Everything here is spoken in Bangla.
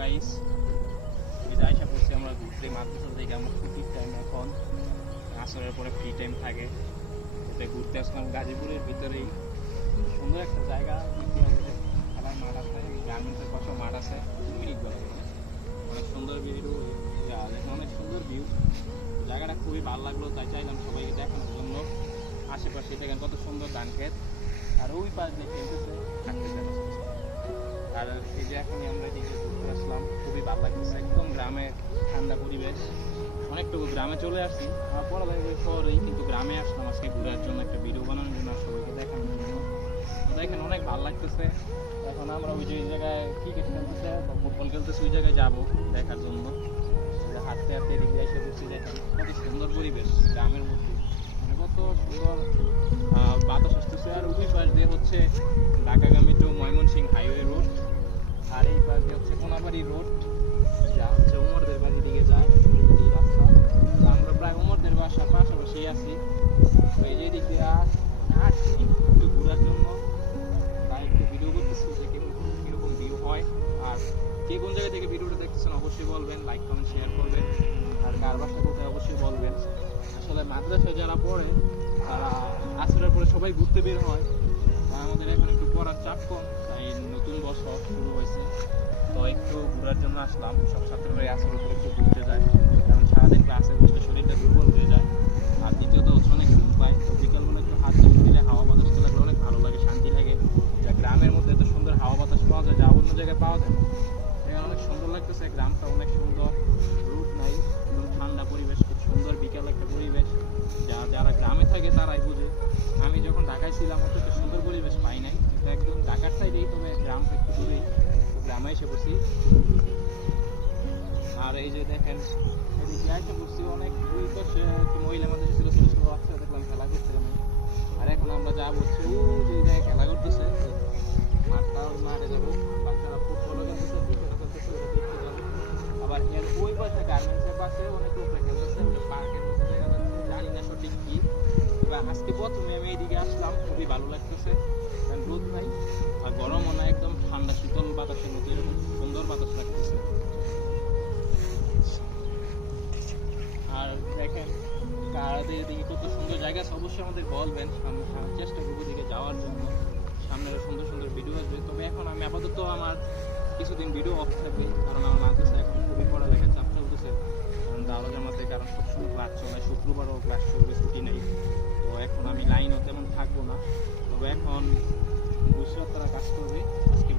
গাইস, আইসা পড়ছি আমরা ঘুরতে মাদ্রাসা থেকে। আমরা ছুটির টাইম এখন, আসরের পরে ফ্রি টাইম থাকে, ওতে ঘুরতে আসলাম গাজীপুরের ভিতরেই। সুন্দর একটা জায়গা, খেলার মাঠ আছে, গার্মেন্টসের পাশে মাঠ আছে, অনেক সুন্দর ভিউ, অনেক সুন্দর ভিউ। জায়গাটা খুবই ভালো লাগলো, তাই চাইলাম সবাইকে দেখানোর জন্য। আশেপাশে দেখেন কত সুন্দর ধান ক্ষেত, আর ওই পাশ দিয়ে খেলতেছে থাকতেছে। আর এই যে এখনই আমরা এদিকে ঘুরতে আসলাম, খুবই ভালো লাগতেছে, একদম গ্রামের ঠান্ডা পরিবেশ। অনেকটুকু গ্রামে চলে আসছি, আমার পড়ালেখা শহরেই, কিন্তু গ্রামে আসলাম আজকে ঘুরার জন্য, একটা ভিডিও বানানোর জন্য, সবাইকে দেখানোর জন্য। দেখেন অনেক ভালো লাগতেছে। এখন আমরা ওই যে জায়গায় ক্রিকেট খেলতেছে বা ফুটবল খেলতেছে, ওই জায়গায় যাবো দেখার জন্য। হাঁটতে হাঁটতে এদিকে এসে বসছি, দেখেন কত সুন্দর পরিবেশ গ্রামের মধ্যে, মানে কত সুন্দর বাতাস আসতেছে। আর ওই পাশ দিয়ে হচ্ছে ঢাকাগামী টু ময়মনসিংহ হাইওয়ে রোড, আর এই পাশ দিয়ে হচ্ছে কোনাবাড়ি রোড, যা হচ্ছে উমরদের বাড়ির দিকে যায় এই রাস্তা। আমরা প্রায় উমরদের বাসার পাশাপাশি আছি। তো এই যে দিক দিয়ে আসছি একটু ঘোরার জন্য, তাই একটু ভিডিও করতেছি যে কীরকম ভিউ হয়। আর কে কোন জায়গা থেকে ভিডিওটা দেখতেছেন অবশ্যই বলবেন, লাইক কমেন্ট শেয়ার করবেন, আর কার বাসা কোথায় অবশ্যই বলবেন। আসলে মাদ্রাসায় যারা পড়ে তারা আসরের পরে সবাই ঘুরতে বের হয়, আমাদের এখন একটু পড়ার চাপ কম, তাই নতুন বছর শুরু হয়েছে, তো একটু ঘোরার জন্য আসলাম। সব ছাত্ররাই আসরের উপরে একটু ঘুরতে যায়, কারণ সারাদিন ক্লাসে বসে শরীরটা দুর্বল হয়ে যায়। আর দ্বিতীয়ত হচ্ছে অনেক ঘুম পায়, তো বিকালবেলা একটু হাত দিলে হাওয়া বাতাস লাগলে অনেক ভালো লাগে, শান্তি লাগে। যা গ্রামের মধ্যে এত সুন্দর হাওয়া বাতাস পাওয়া যায়, যা অন্য জায়গায় পাওয়া যায় না। এখানে অনেক সুন্দর লাগতেছে, গ্রামটা অনেক সুন্দর, রোদ নাই, একদম ঠান্ডা পরিবেশ, খুব সুন্দর বিকাল একটা পরিবেশ। যারা গ্রামে থাকে তারাই বুঝে। আমি যখন ঢাকায় ছিলাম অত সুন্দর পরিবেশ পাই নাই, কিন্তু একদম ঢাকার সাইডেই, তবে গ্রামটা একটু দূরেই, তো গ্রামে এসে পড়ছি। আর এই যে দেখেন এদিকে এসে পড়ছি, অনেক ওই পাশে একটু মহিলা মানুষ ছিল, ছোটো ছোটো বাচ্চা দেখলাম খেলা করছিলাম। আর এখন আমরা যা বলছি ওই যে জায়গায় খেলা করতেছে, মাঠটা ওই মাঠে যাবো, বাচ্চারা ফুটবলও খেলতেছে, ক্রিকেটও খেলতেছে, ওটা দেখতে যাবো। আবার এর ওই পাশে গার্মেন্টসের পাশে অনেক উপরে খেলতেছে, পার্কের মতো দেখা যাচ্ছে, জানি না সঠিক কি। এবার আজকে প্রথমে আমি এইদিকে আসলাম, খুবই ভালো লাগতেছে, কারণ রোদ নাই আর গরমও না, একদম ঠান্ডা শীতল বাতাসের মতো এরকম সুন্দর বাতাস লাগতেছে। আর দেখেন কারাদের দিকে কত সুন্দর জায়গা আছে, অবশ্যই আমাদের বলবেন, আমরা চেষ্টা করবো দিকে যাওয়ার জন্য। সামনে সুন্দর সুন্দর ভিডিও আসবে, তবে এখন আমি আপাতত আমার কিছুদিন ভিডিও অফ থাকবে, কারণ আমার মাদ্রাসায় এখন খুবই পড়ালেখার চাপ চলতেছে, কারণ দাওয়া জামাতে, কারণ সবসময় ক্লাস চলে, শুক্রবারও ক্লাস চলবে, ছুটি নেই। তো এখন আমি লাইনও তেমন থাকবো না, তবে এখন বুঝতে তারা কাজ করবে। আজকে